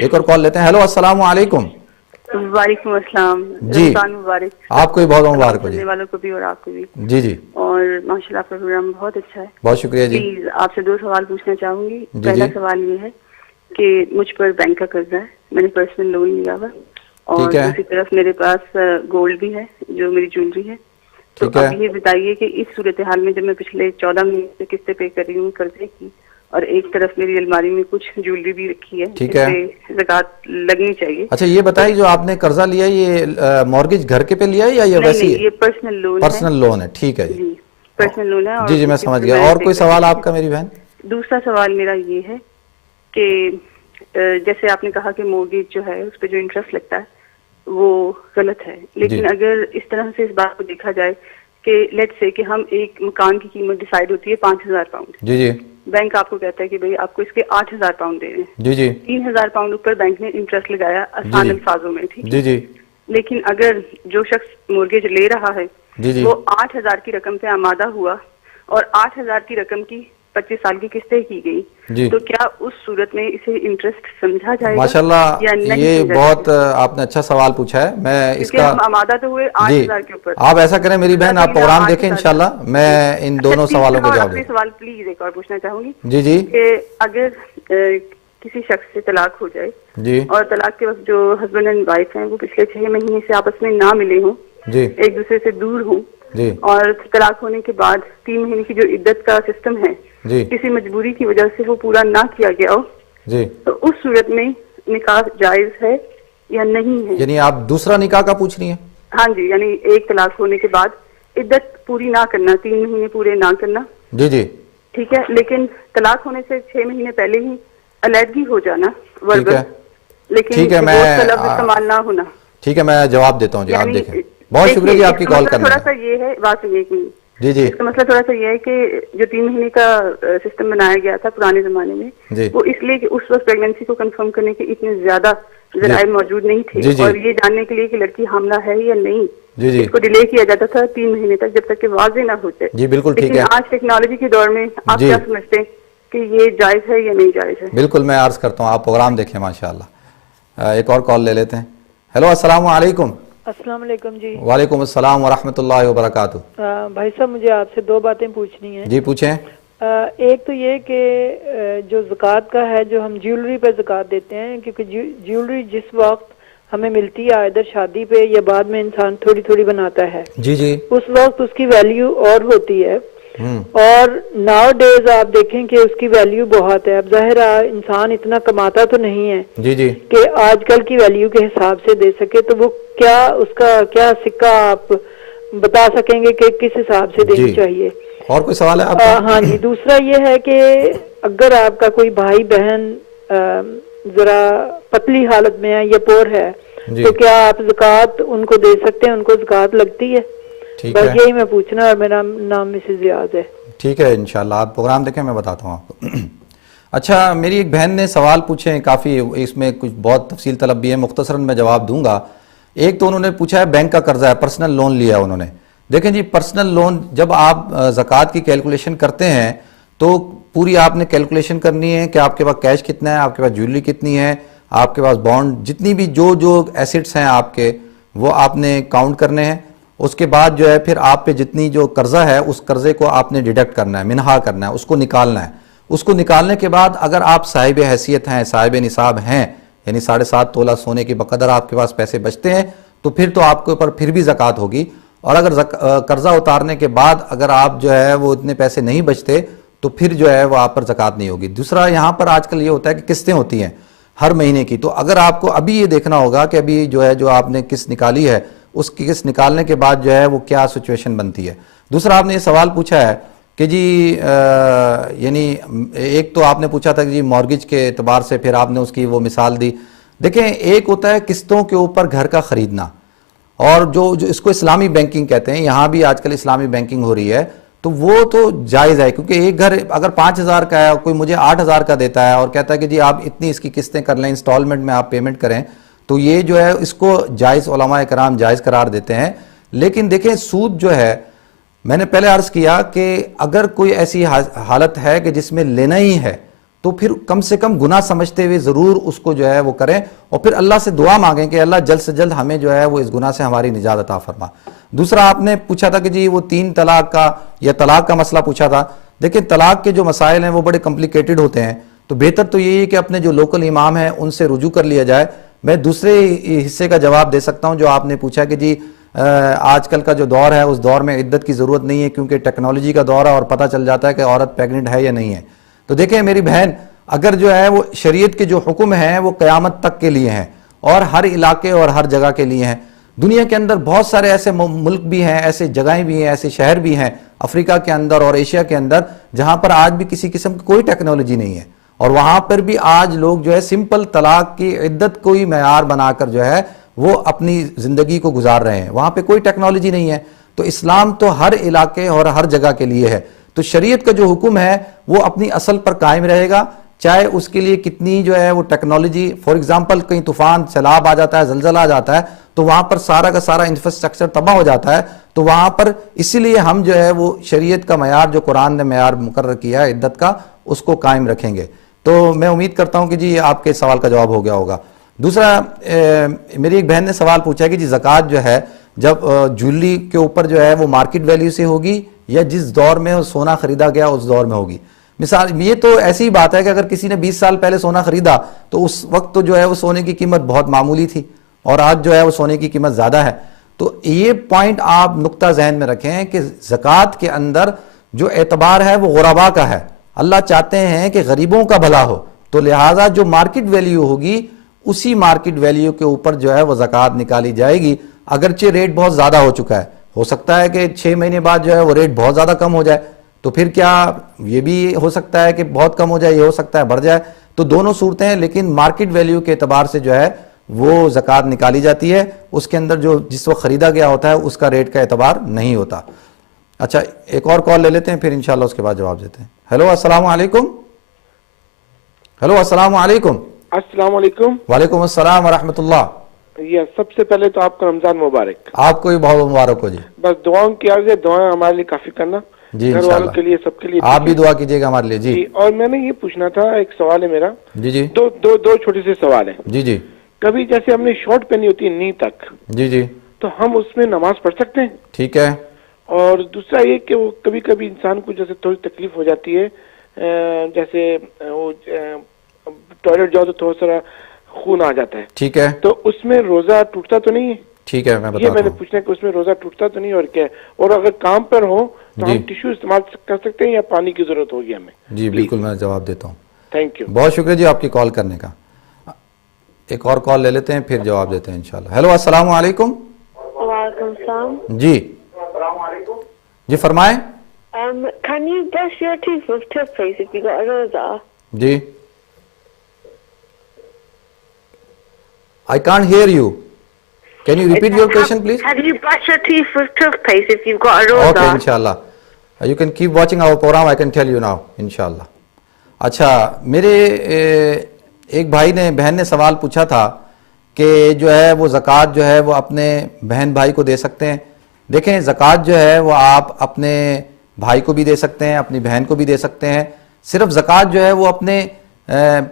ایک اور کال لیتے ہیں. ہیلو السلام علیکم. وعلیکم السلام. جی رمضان مبارک. آپ کو بھی بہت مبارک ہو. سننے والوں کو بھی اور آپ کو بھی. جی جی. اور ماشاءاللہ آپ کا پروگرام بہت اچھا ہے. بہت شکریہ جی. پلیز آپ سے 2 سوال پوچھنا چاہوں گی. جی پہلا جی. سوال یہ ہے کہ مجھ پر بینک کا قرضہ ہے, میں نے پرسنل لون لیا ہوا, اور ٹھیک ہے. دوسری طرف میرے پاس گولڈ بھی ہے جو میری جیولری ہے. تو ٹھیک ہے. اب یہ بتائیے کہ اس صورتحال میں جب میں پچھلے 14 مہینے سے قسطیں پے کر رہی ہوں قرضے کی, اور ایک طرف میری الماری میں کچھ جیولری بھی رکھی ہے, ٹھیک اس ہے. پہ زکوٰۃ لگنی چاہیے. اچھا یہ بتائیے, جو آپ نے قرضہ لیا یہ مارگیج گھر کے پہ لیا ہے یا یہ ویسی؟ نہیں, یہ پرسنل لون ہے. پرسنل لون ہے. ٹھیک ہے جی, پرسنل لون ہے. اور جی جی میں سمجھ گیا. اور کوئی سوال آپ کا میری بہن؟ دوسرا سوال میرا یہ ہے کہ جیسے آپ نے کہا کہ مورگیج جو ہے اس پہ جو انٹرسٹ لگتا ہے وہ غلط ہے, لیکن اگر اس طرح سے اس بات کو دیکھا جائے کہ لیٹ سے کہ ہم ایک مکان کی قیمت ڈیسائیڈ ہوتی ہے 5,000 پاؤنڈ. جی جی. بینک آپ کو کہتا ہے کہ بھئی آپ کو اس کے 8,000 پاؤنڈ دینے ہیں. جی جی. 3,000 پاؤنڈ اوپر بینک نے انٹرسٹ لگایا آسان الفاظوں میں, ٹھیک ہے. جی جی. لیکن اگر جو شخص مورگیج لے رہا ہے جی جی. وہ 8,000 کی رقم پہ آمادہ ہوا اور 8,000 کی رقم کی 25 سال کی قسطیں کی گئی, جی. تو کیا اس صورت میں اسے انٹرسٹ سمجھا جائے گا ماشاءاللہ یا نہیں؟ یہ بہت آپ نے اچھا سوال پوچھا ہے. میں اس کا ہم آمادہ تو ہوئے 8,000 کے اوپر. آپ ایسا کریں میری بہن, آپ پروگرام دیکھیں انشاءاللہ, میں ان دونوں سوالوں کے جواب دوں. سوال پلیز ایک اور پوچھنا چاہوں گی. جی جی. کہ اگر کسی شخص سے طلاق ہو جائے جی, اور طلاق کے وقت جو ہسبینڈ اینڈ وائف ہیں وہ پچھلے 6 مہینے سے آپس میں نہ ملے ہوں, جی ایک دوسرے سے دور ہوں, جی, اور طلاق ہونے کے بعد 3 مہینے کی جو عدت کا سسٹم ہے جی کسی مجبوری کی وجہ سے وہ پورا نہ کیا گیا ہو, جی, تو اس صورت میں نکاح جائز ہے یا نہیں ہے؟ یعنی آپ دوسرا نکاح کا پوچھ رہی ہیں؟ ہاں جی, یعنی ایک طلاق ہونے کے بعد عدت پوری نہ کرنا, 3 مہینے پورے نہ کرنا. جی جی. ٹھیک ہے, لیکن طلاق ہونے سے 6 مہینے پہلے ہی علیحدگی ہو جانا ٹھیک ہے. لیکن ٹھیک ہے, ڈیورس کا لفظ استعمال نہ ہونا. ٹھیک ہے, میں جواب دیتا ہوں جی. آپ دیکھیں, بہت شکریہ جی آپ کی کال کرنے تھوڑا سا یہ ہے, بات سنیے ایک منٹ. جی جی. اس کا مسئلہ تھوڑا سا یہ ہے کہ جو 3 مہینے کا سسٹم بنایا گیا تھا پرانے زمانے میں, وہ اس لیے کہ اس وقت پریگنینسی کو کنفرم کرنے کے اتنے زیادہ ذرائع موجود نہیں تھے, اور یہ جاننے کے لیے کہ لڑکی حاملہ ہے یا نہیں اس کو ڈیلے کیا جاتا تھا 3 مہینے تک, جب تک کہ واضح نہ ہو جائے. جی بالکل ٹھیک ہے. لیکن آج ٹیکنالوجی کے دور میں آپ کیا سمجھتے ہیں کہ یہ جائز ہے یا نہیں جائز ہے؟ بالکل میں عرض کرتا ہوں, آپ پروگرام دیکھیں ماشاءاللہ. ایک اور کال لے لیتے ہیں. ہیلو السلام علیکم. السلام علیکم جی. وعلیکم السلام ورحمۃ اللہ وبرکاتہ. بھائی صاحب مجھے آپ سے 2 باتیں پوچھنی ہیں. جی پوچھیں. ایک تو یہ کہ جو زکوٰۃ کا ہے, جو ہم جیولری پہ زکوٰۃ دیتے ہیں, کیونکہ جیولری جس وقت ہمیں ملتی ہے ادھر شادی پہ یا بعد میں انسان تھوڑی تھوڑی بناتا ہے, جی جی, اس وقت اس کی ویلیو اور ہوتی ہے, اور ناؤ ڈیز آپ دیکھیں کہ اس کی ویلیو بہت ہے. اب ظاہر ہے انسان اتنا کماتا تو نہیں ہے جی جی, کہ آج کل کی ویلیو کے حساب سے دے سکے, تو وہ کیا اس کا کیا سکہ آپ بتا سکیں گے کہ کس حساب سے دینی چاہیے؟ اور کوئی سوال ہے آپ کا؟ ہاں جی. دوسرا یہ ہے کہ اگر آپ کا کوئی بھائی بہن ذرا پتلی حالت میں ہے یا پور ہے, تو کیا آپ زکوٰۃ ان کو دے سکتے ہیں؟ ان کو زکوٰۃ لگتی ہے؟ بس یہی میں پوچھنا, اور میرا نام مسز ریاض ہے. ٹھیک ہے, انشاءاللہ آپ پروگرام دیکھیں, میں بتاتا ہوں آپ کو. اچھا, میری ایک بہن نے سوال پوچھے ہیں کافی, اس میں کچھ بہت تفصیل طلب بھی ہے, مختصراً میں جواب دوں گا. ایک تو انہوں نے پوچھا ہے بینک کا قرضہ ہے, پرسنل لون لیا انہوں نے. دیکھیں جی, پرسنل لون جب آپ زکوٰۃ کی کیلکولیشن کرتے ہیں تو پوری آپ نے کیلکولیشن کرنی ہے کہ آپ کے پاس کیش کتنا ہے, آپ کے پاس جیولری کتنی ہے, آپ کے پاس بانڈ, جتنی بھی جو ایسٹس ہیں آپ کے, وہ آپ نے کاؤنٹ کرنے ہیں. اس کے بعد جو ہے پھر آپ پہ جتنی جو قرضہ ہے اس قرضے کو آپ نے ڈیڈکٹ کرنا ہے, منہا کرنا ہے, اس کو نکالنا ہے. اس کو نکالنے کے بعد اگر آپ صاحب حیثیت ہیں, صاحب نصاب ہیں, یعنی 7.5 تولہ سونے کی بقدر آپ کے پاس پیسے بچتے ہیں, تو پھر تو آپ کے اوپر پھر بھی زکوٰۃ ہوگی. اور اگر قرضہ اتارنے کے بعد اگر آپ جو ہے وہ اتنے پیسے نہیں بچتے تو پھر جو ہے وہ آپ پر زکوٰۃ نہیں ہوگی. دوسرا یہاں پر آج کل یہ ہوتا ہے کہ قسطیں ہوتی ہیں ہر مہینے کی, تو اگر آپ کو ابھی یہ دیکھنا ہوگا کہ ابھی جو ہے جو آپ نے قسط نکالی ہے اس کی قسط نکالنے کے بعد جو ہے وہ کیا سچویشن بنتی ہے. دوسرا آپ نے یہ سوال پوچھا ہے کہ جی یعنی ایک تو آپ نے پوچھا تھا کہ جی مارگیج کے اعتبار سے, پھر آپ نے اس کی وہ مثال دی. دیکھیں, ایک ہوتا ہے قسطوں کے اوپر گھر کا خریدنا, اور جو اس کو اسلامی بینکنگ کہتے ہیں, یہاں بھی آج کل اسلامی بینکنگ ہو رہی ہے, تو وہ تو جائز ہے. کیونکہ ایک گھر اگر 5,000 کا ہے, کوئی مجھے 8,000 کا دیتا ہے اور کہتا ہے کہ جی آپ اتنی اس کی قسطیں کر لیں, انسٹالمنٹ میں آپ پیمنٹ کریں, تو یہ جو ہے اس کو جائز, علماء کرام جائز قرار دیتے ہیں. لیکن دیکھیں سود جو ہے, میں نے پہلے عرض کیا کہ اگر کوئی ایسی حالت ہے کہ جس میں لینا ہی ہے تو پھر کم سے کم گناہ سمجھتے ہوئے ضرور اس کو جو ہے وہ کریں، اور پھر اللہ سے دعا مانگیں کہ اللہ جلد سے جلد ہمیں جو ہے وہ اس گناہ سے ہماری نجات عطا فرما۔ دوسرا آپ نے پوچھا تھا کہ جی وہ 3 طلاق کا یا طلاق کا مسئلہ پوچھا تھا۔ دیکھیں طلاق کے جو مسائل ہیں وہ بڑے کمپلیکیٹڈ ہوتے ہیں، تو بہتر تو یہی ہے کہ اپنے جو لوکل امام ہیں ان سے رجوع کر لیا جائے۔ میں دوسرے حصے کا جواب دے سکتا ہوں جو آپ نے پوچھا کہ جی آج کل کا جو دور ہے اس دور میں عدت کی ضرورت نہیں ہے کیونکہ ٹیکنالوجی کا دور ہے اور پتہ چل جاتا ہے کہ عورت پیگنٹ ہے یا نہیں ہے۔ تو دیکھیں میری بہن، اگر جو ہے وہ شریعت کے جو حکم ہیں وہ قیامت تک کے لیے ہیں اور ہر علاقے اور ہر جگہ کے لیے ہیں۔ دنیا کے اندر بہت سارے ایسے ملک بھی ہیں، ایسے جگہیں بھی ہیں، ایسے شہر بھی ہیں افریقہ کے اندر اور ایشیا کے اندر جہاں پر آج بھی کسی قسم کی کوئی ٹیکنالوجی نہیں ہے، اور وہاں پر بھی آج لوگ جو ہے سمپل طلاق کی عدت کو ہی معیار بنا کر جو ہے وہ اپنی زندگی کو گزار رہے ہیں، وہاں پہ کوئی ٹیکنالوجی نہیں ہے۔ تو اسلام تو ہر علاقے اور ہر جگہ کے لیے ہے، تو شریعت کا جو حکم ہے وہ اپنی اصل پر قائم رہے گا، چاہے اس کے لیے کتنی جو ہے وہ ٹیکنالوجی، فار ایگزامپل کہیں طوفان سیلاب آ جاتا ہے، زلزلہ آ جاتا ہے تو وہاں پر سارا کا سارا انفراسٹرکچر تباہ ہو جاتا ہے، تو وہاں پر اسی لیے ہم جو ہے وہ شریعت کا معیار جو قرآن نے معیار مقرر کیا ہے عدت کا اس کو قائم رکھیں گے۔ تو میں امید کرتا ہوں کہ جی آپ کے سوال کا جواب ہو گیا ہوگا۔ دوسرا میری ایک بہن نے سوال پوچھا کہ جی زکوٰۃ جو ہے جب جویلری کے اوپر جو ہے وہ مارکیٹ ویلیو سے ہوگی یا جس دور میں سونا خریدا گیا اس دور میں ہوگی؟ مثال یہ تو ایسی بات ہے کہ اگر کسی نے 20 سال پہلے سونا خریدا تو اس وقت تو جو ہے وہ سونے کی قیمت بہت معمولی تھی اور آج جو ہے وہ سونے کی قیمت زیادہ ہے، تو یہ پوائنٹ آپ نقطہ ذہن میں رکھیں کہ زکوٰۃ کے اندر جو اعتبار ہے وہ غربا کا ہے، اللہ چاہتے ہیں کہ غریبوں کا بھلا ہو، تو لہٰذا جو مارکیٹ ویلیو ہوگی اسی مارکیٹ ویلیو کے اوپر جو ہے وہ زکوٰۃ نکالی جائے گی، اگرچہ ریٹ بہت زیادہ ہو چکا ہے، ہو سکتا ہے کہ 6 مہینے بعد جو ہے وہ ریٹ بہت زیادہ کم ہو جائے، تو پھر کیا یہ بھی ہو سکتا ہے کہ بہت کم ہو جائے، یہ ہو سکتا ہے بڑھ جائے، تو دونوں صورتیں ہیں، لیکن مارکیٹ ویلیو کے اعتبار سے جو ہے وہ زکوٰۃ نکالی جاتی ہے، اس کے اندر جو جس وقت خریدا گیا ہوتا ہے اس کا ریٹ کا اعتبار نہیں ہوتا۔ اچھا ایک اور کال لے لیتے ہیں پھر انشاءاللہ اس کے بعد جواب دیتے ہیں۔ ہیلو السلام علیکم۔ ہیلو السلام علیکم۔ السلام علیکم۔ وعلیکم السلام ورحمۃ اللہ۔ سب سے پہلے تو آپ کو رمضان مبارک۔ آپ کو بھی بہت مبارک ہو جی۔ بس دعاؤں کی عرض ہے، دعائیں ہمارے لیے کافی کرنا، جی گھر والوں کے لیے، سب کے لیے آپ بھی دعا کیجیے گا ہمارے لیے جی۔ اور میں نے یہ پوچھنا تھا، ایک سوال ہے میرا جی جی دو چھوٹے سے سوال ہیں۔ جی جی کبھی جیسے ہم نے شارٹ پہنی ہوتی ہے نی تک، جی جی تو ہم اس میں نماز پڑھ سکتے ہیں؟ ٹھیک ہے۔ اور دوسرا یہ کہ وہ کبھی کبھی انسان کو جیسے تھوڑی تکلیف ہو جاتی ہے، جیسے وہ ٹوائلٹ جاؤ تو تھوڑا سا خون آ جاتا ہے، ٹھیک ہے، تو اس میں روزہ ٹوٹتا تو نہیں ہے؟ ٹھیک ہے میں یہ بتاتا میں نے ہوں۔ پوچھنا کہ اس میں روزہ ٹوٹتا تو نہیں اور کیا ہے؟ اور اگر کام پر ہو تو ہم ٹیشو استعمال کر سکتے ہیں یا پانی کی ضرورت ہوگی ہمیں؟ جی بالکل میں جواب دیتا ہوں۔ تھینک یو، بہت شکریہ جی آپ کی کال کرنے کا۔ ایک اور کال لے لیتے ہیں پھر جواب دیتے ہیں انشاءاللہ۔ ہیلو السلام علیکم۔ وعلیکم السلام۔ جی جی فرمائیں۔ Can you brush your teeth with toothpaste if you got a rosa? G I can't hear you. Can you repeat your question please? Have you brushed your teeth with toothpaste if you've got a rosa? Okay, inshallah. You can keep watching our program. I can tell you now, inshallah. اچھا میرے ایک بھائی نے بہن نے سوال پوچھا تھا کہ جو ہے وہ زکوٰۃ جو ہے وہ اپنے بہن بھائی کو دے سکتے ہیں۔ دیکھیں زکوٰۃ جو ہے وہ آپ اپنے بھائی کو بھی دے سکتے ہیں، اپنی بہن کو بھی دے سکتے ہیں۔ صرف زکوٰۃ جو ہے وہ اپنے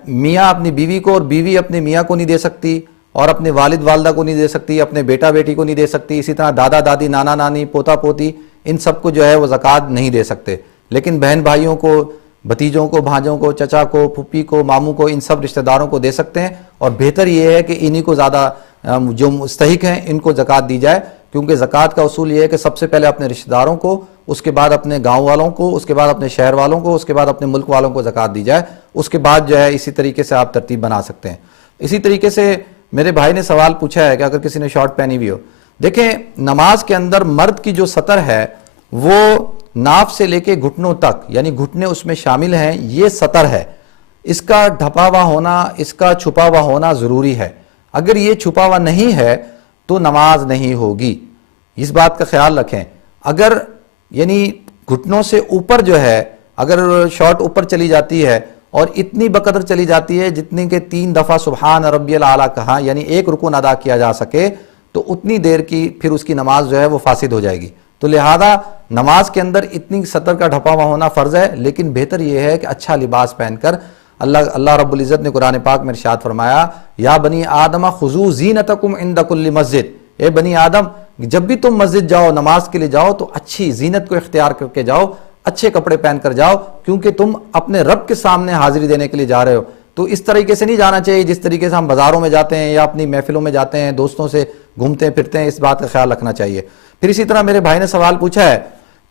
میاں اپنی بیوی کو اور بیوی اپنے میاں کو نہیں دے سکتی، اور اپنے والد والدہ کو نہیں دے سکتی، اپنے بیٹا بیٹی کو نہیں دے سکتی، اسی طرح دادا دادی نانا نانی پوتا پوتی ان سب کو جو ہے وہ زکوٰۃ نہیں دے سکتے، لیکن بہن بھائیوں کو، بھتیجوں کو، بھانجوں کو، چچا کو، پھوپھی کو، ماموں کو، ان سب رشتہ داروں کو دے سکتے ہیں، اور بہتر یہ ہے کہ انہی کو زیادہ جو مستحق ہیں ان کو زکوٰۃ دی جائے، کیونکہ زکوٰۃ کا اصول یہ ہے کہ سب سے پہلے اپنے رشتہ داروں کو، اس کے بعد اپنے گاؤں والوں کو، اس کے بعد اپنے شہر والوں کو، اس کے بعد اپنے ملک والوں کو زکوٰۃ دی جائے، اس کے بعد جو ہے اسی طریقے سے آپ ترتیب بنا سکتے ہیں۔ اسی طریقے سے میرے بھائی نے سوال پوچھا ہے کہ اگر کسی نے شارٹ پہنی ہوئی ہو، دیکھیں نماز کے اندر مرد کی جو سطر ہے وہ ناف سے لے کے گھٹنوں تک، یعنی گھٹنے اس میں شامل ہیں، یہ سطر ہے، اس کا ڈھپا ہوا ہونا، اس کا چھپا ہوا ہونا ضروری ہے۔ اگر یہ چھپا ہوا نہیں ہے تو نماز نہیں ہوگی، اس بات کا خیال رکھیں۔ اگر یعنی گھٹنوں سے اوپر جو ہے اگر شارٹ اوپر چلی جاتی ہے اور اتنی بقدر چلی جاتی ہے جتنی کہ 3 دفعہ سبحان ربی الاعلیٰ کہا، یعنی ایک رکوع ادا کیا جا سکے، تو اتنی دیر کی پھر اس کی نماز جو ہے وہ فاسد ہو جائے گی۔ تو لہذا نماز کے اندر اتنی سطر کا ڈھپا ہوا ہونا فرض ہے، لیکن بہتر یہ ہے کہ اچھا لباس پہن کر اللہ رب العزت نے قرآن پاک میں ارشاد فرمایا یا بنی آدم خذوا زینتکم عند کل مسجد، اے بنی آدم جب بھی تم مسجد جاؤ نماز کے لیے جاؤ تو اچھی زینت کو اختیار کر کے جاؤ، اچھے کپڑے پہن کر جاؤ، کیونکہ تم اپنے رب کے سامنے حاضری دینے کے لیے جا رہے ہو۔ تو اس طریقے سے نہیں جانا چاہیے جس طریقے سے ہم بازاروں میں جاتے ہیں یا اپنی محفلوں میں جاتے ہیں، دوستوں سے گھومتے پھرتے ہیں، اس بات کا خیال رکھنا چاہیے۔ پھر اسی طرح میرے بھائی نے سوال پوچھا ہے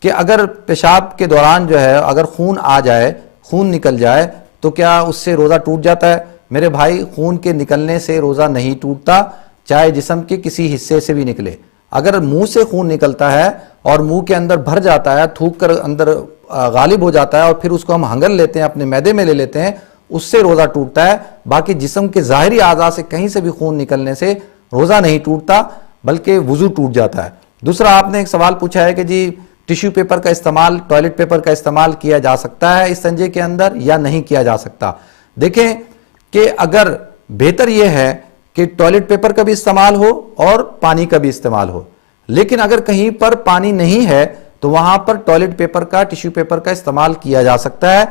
کہ اگر پیشاب کے دوران جو ہے اگر خون آ جائے، خون نکل جائے تو کیا اس سے روزہ ٹوٹ جاتا ہے؟ میرے بھائی خون کے نکلنے سے روزہ نہیں ٹوٹتا، چاہے جسم کے کسی حصے سے بھی نکلے۔ اگر منہ سے خون نکلتا ہے اور منہ کے اندر بھر جاتا ہے، تھوک کر اندر غالب ہو جاتا ہے اور پھر اس کو ہم ہنگل لیتے ہیں، اپنے معدے میں لے لیتے ہیں، اس سے روزہ ٹوٹتا ہے۔ باقی جسم کے ظاہری اعضاء سے کہیں سے بھی خون نکلنے سے روزہ نہیں ٹوٹتا بلکہ وضو ٹوٹ جاتا ہے۔ دوسرا آپ نے ایک سوال پوچھا ہے کہ جی ٹیشو پیپر کا استعمال، ٹوائلٹ پیپر کا استعمال کیا جا سکتا ہے استنجے کے اندر یا نہیں کیا جا سکتا؟ دیکھیں کہ اگر بہتر یہ ہے کہ ٹوائلٹ پیپر کا بھی استعمال ہو اور پانی کا بھی استعمال ہو، لیکن اگر کہیں پر پانی نہیں ہے تو وہاں پر ٹوائلٹ پیپر کا، ٹیشو پیپر کا استعمال کیا جا سکتا ہے،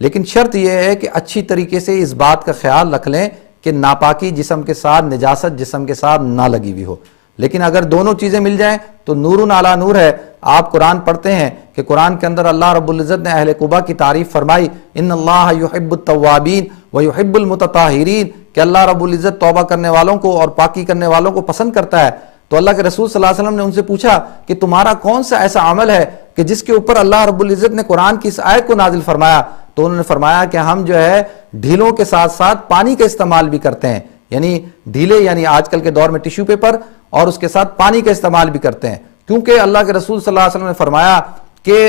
لیکن شرط یہ ہے کہ اچھی طریقے سے اس بات کا خیال رکھ لیں کہ ناپاکی جسم کے ساتھ، نجاست جسم کے ساتھ نہ لگی ہوئی ہو۔ لیکن اگر دونوں چیزیں مل جائیں تو نور علی نور ہے۔ آپ قرآن پڑھتے ہیں کہ قرآن کے اندر اللہ رب العزت نے اہل قباء کی تعریف فرمائی، ان اللہ یحب التوابین ویحب المتطہرین، کہ اللہ رب العزت توبہ کرنے والوں کو اور پاکی کرنے والوں کو پسند کرتا ہے۔ تو اللہ کے رسول صلی اللہ علیہ وسلم نے ان سے پوچھا کہ تمہارا کون سا ایسا عمل ہے کہ جس کے اوپر اللہ رب العزت نے قرآن کی اس آیت کو نازل فرمایا؟ تو انہوں نے فرمایا کہ ہم جو ہے ڈھیلوں کے ساتھ ساتھ پانی کا استعمال بھی کرتے ہیں، یعنی ڈھیلے یعنی آج کل کے دور میں ٹیشو پیپر، اور اس کے ساتھ پانی کا استعمال بھی کرتے ہیں، کیونکہ اللہ کے رسول صلی اللہ علیہ وسلم نے فرمایا کہ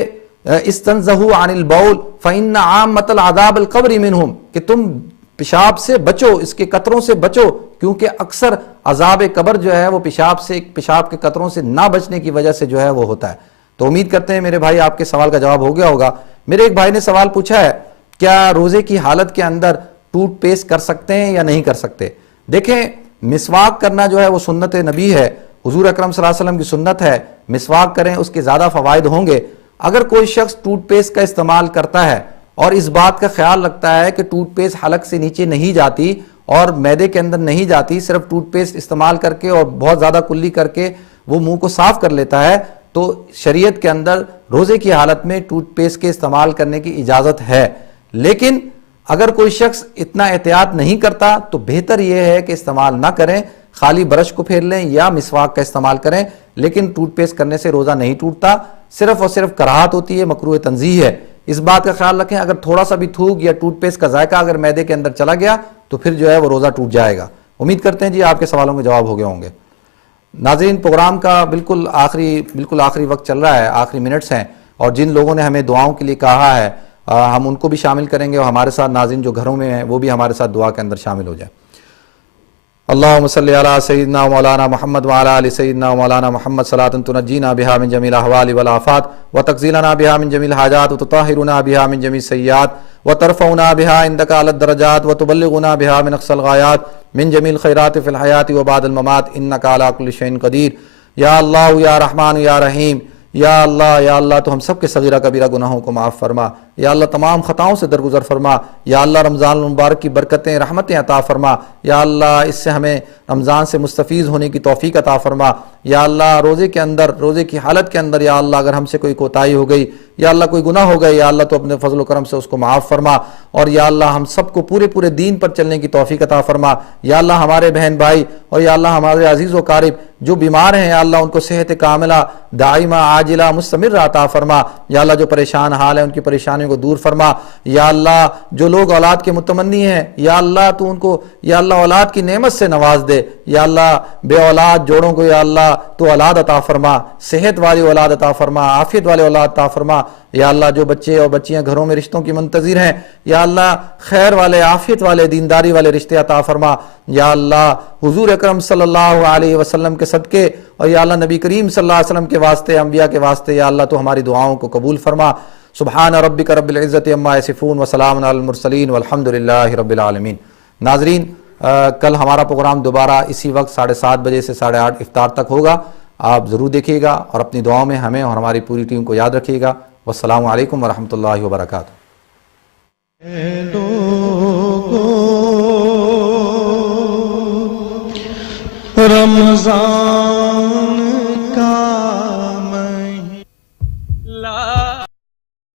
استنزہوا عن البول فإن عامۃ العذاب القبر منہم، کہ تم پیشاب سے بچو، اس کے قطروں سے بچو، کیونکہ اکثر عذاب قبر جو ہے وہ پیشاب کے قطروں سے نہ بچنے کی وجہ سے جو ہے وہ ہوتا ہے۔ تو امید کرتے ہیں میرے بھائی آپ کے سوال کا جواب ہو گیا ہوگا۔ میرے ایک بھائی نے سوال پوچھا ہے کیا روزے کی حالت کے اندر ٹوٹ پیسٹ کر سکتے ہیں یا نہیں کر سکتے؟ دیکھیں مسواک کرنا جو ہے وہ سنت نبی ہے، حضور اکرم صلی اللہ علیہ وسلم کی سنت ہے، مسواک کریں، اس کے زیادہ فوائد ہوں گے۔ اگر کوئی شخص ٹوٹ پیسٹ کا استعمال کرتا ہے اور اس بات کا خیال رکھتا ہے کہ ٹوٹ پیسٹ حلق سے نیچے نہیں جاتی اور معدے کے اندر نہیں جاتی، صرف ٹوٹ پیسٹ استعمال کر کے اور بہت زیادہ کلی کر کے وہ منہ کو صاف کر لیتا ہے، تو شریعت کے اندر روزے کی حالت میں ٹوٹ پیسٹ کے استعمال کرنے کی اجازت ہے۔ لیکن اگر کوئی شخص اتنا احتیاط نہیں کرتا تو بہتر یہ ہے کہ استعمال نہ کریں، خالی برش کو پھیر لیں یا مسواک کا استعمال کریں، لیکن ٹوٹ پیسٹ کرنے سے روزہ نہیں ٹوٹتا، صرف اور صرف کراہت ہوتی ہے، مکروہ تنزیہ ہے۔ اس بات کا خیال رکھیں اگر تھوڑا سا بھی تھوک یا ٹوٹ پیسٹ کا ذائقہ اگر معدے کے اندر چلا گیا تو پھر جو ہے وہ روزہ ٹوٹ جائے گا۔ امید کرتے ہیں جی آپ کے سوالوں کے جواب ہو گئے ہوں گے۔ ناظرین پروگرام کا بالکل آخری وقت چل رہا ہے، آخری منٹس ہیں، اور جن لوگوں نے ہمیں دعاؤں کے لیے کہا ہے ہم ان کو بھی شامل کریں گے، اور ہمارے ساتھ ناظرین جو گھروں میں ہیں وہ بھی ہمارے ساتھ دعا کے اندر شامل ہو جائیں۔ اللہم صلی علی سیدنا مولانا محمد وعلی آل سیدنا مولانا محمد صلاۃ تنجینا بہا من جمیع الاحوال والآفات وتغزیلنا بہا من جمیع الحاجات وتطہرنا بہا من جمیع السیئات وترفعنا بہا عندک اعلی الدرجات وتبلغنا بہا من اقصى الغایات من جمیع الخیرات فی الحیاۃ وبعد الممات انک علی کل شیء قدیر۔ یا اللہ یا رحمان یا رحیم، یا اللہ تو ہم سب کے صغیرہ کبیرہ گناہوں کو معاف فرما، یا اللہ تمام خطاؤں سے درگزر فرما، یا اللہ رمضان المبارک کی برکتیں رحمتیں عطا فرما، یا اللہ اس سے ہمیں رمضان سے مستفیض ہونے کی توفیق عطا فرما، یا اللہ روزے کی حالت کے اندر یا اللہ اگر ہم سے کوئی کوتاہی ہو گئی یا اللہ کوئی گناہ ہو گئے، یا اللہ تو اپنے فضل و کرم سے اس کو معاف فرما، اور یا اللہ ہم سب کو پورے دین پر چلنے کی توفیق عطا فرما، یا اللہ ہمارے بہن بھائی اور یا اللہ ہمارے عزیز و قارب جو بیمار ہیں یا اللہ ان کو صحت کاملہ دائمہ عاجلہ مستمر عطا فرما، یا اللہ جو پریشان حال ہیں ان کی پریشانیوں کو دور فرما، یا اللہ جو لوگ اولاد کے متمنی ہیں یا اللہ تو ان کو یا اللہ اولاد کی نعمت سے نواز دے، یا اللہ بے اولاد جوڑوں کو یا اللہ تو اولاد عطا فرما، صحت والی اولاد عطا فرما، عافیت والے اولاد عطا فرما، یا اللہ جو بچے اور بچیاں گھروں میں رشتوں کی منتظر ہیں یا اللہ خیر والے، عافیت والے، دینداری والے رشتے عطا فرما، یا اللہ حضور اکرم صلی اللہ علیہ وسلم کے صدقے اور یا اللہ نبی کریم صلی اللہ علیہ وسلم کے واسطے، انبیاء کے واسطے یا اللہ تو ہماری دعاؤں کو قبول فرما۔ سبحان ربک رب العزت عما یصفون وسلام علی المرسلین والحمد للہ رب العالمین۔ ناظرین کل ہمارا پروگرام دوبارہ اسی وقت 7:30 بجے سے 8:30 افطار تک ہوگا، آپ ضرور دیکھیے گا اور اپنی دعاؤں میں ہمیں اور ہماری پوری ٹیم کو یاد رکھیے گا۔ والسلام علیکم ورحمۃ اللہ وبرکاتہ۔ کو رمضان